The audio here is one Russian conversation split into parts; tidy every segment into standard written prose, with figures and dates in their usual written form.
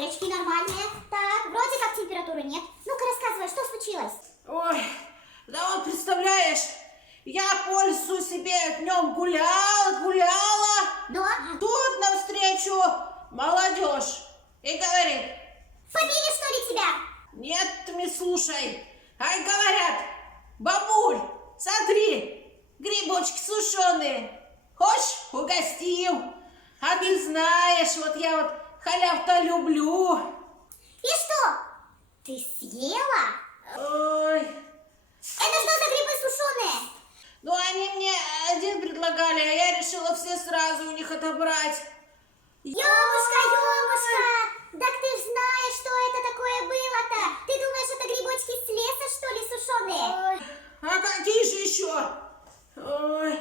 зрачки нормальные. Так, вроде как температуры нет. Ну-ка рассказывай, что случилось? Ой, да вот представляешь, я по лесу себе днем гуляла, Да? тут навстречу молодежь и говорит: Побили, что ли, тебя? нет, ты me слушай, ай, говорят: бабуль, смотри, грибочки сушеные, хочешь, угостим? А ты знаешь, вот я вот халяв-то люблю. И что? Ты съела? Ой, Это что за грибы сушеные? ну они мне один предлагали, а я решила все сразу у них отобрать. Ёмушка, так ты ж знаешь, что это такое было-то. Ты думаешь, это грибочки с леса, что ли, сушеные? А какие же еще? Ой.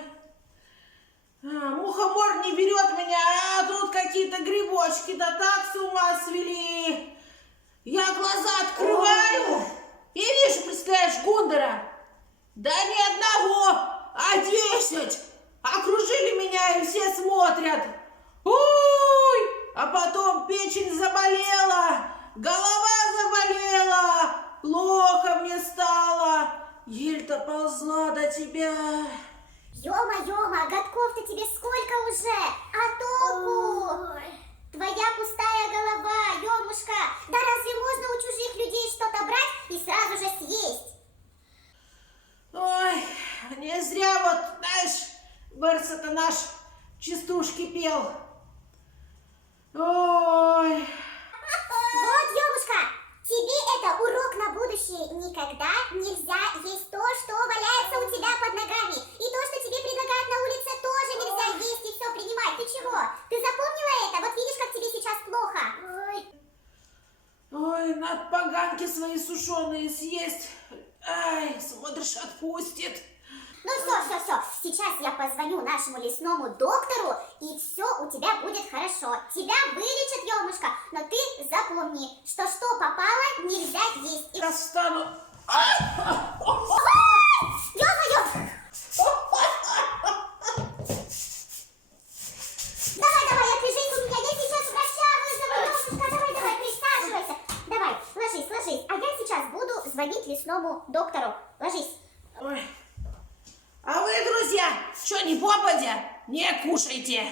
Мухомор не берет меня, а тут какие-то грибочки, да так с ума свели. Я глаза открываю и вижу, представляешь, Гундера. Да не одного, а 10. Окружили меня и все смотрят. Ой, а потом печень заболела, голова заболела, плохо мне стало. Еле доползла до тебя. Ёма, годков-то тебе сколько уже? А толку? Твоя пустая голова, Ёмушка. Да разве можно у чужих людей что-то брать и сразу же съесть? Ой, не зря вот, знаешь, Берса-то наш частушки пел. Ой. Вот, Ёмушка, тебе это урок на будущее. Никогда нельзя есть то, что валяется у тебя под ногами. И то, что тебе предлагают на улице, тоже нельзя есть и все принимать. Ты чего? Ты запомнила это? Вот видишь, как тебе сейчас плохо. Ой, надо поганки свои сушеные съесть. Ай, смотришь, отпустит. Ну все. Сейчас я позвоню нашему лесному доктору, и все у тебя будет хорошо. Тебя вылечат, Ёмушка, но ты запомни, что попало, нельзя есть. Я встану. Ё-моё! Давай, отвяжись у меня, я сейчас врача вызову, Ёмушка, давай, присаживайся. Давай, ложись, а я сейчас буду звонить лесному доктору. Ложись. Ой. А вы, друзья, что не попадя, не кушайте.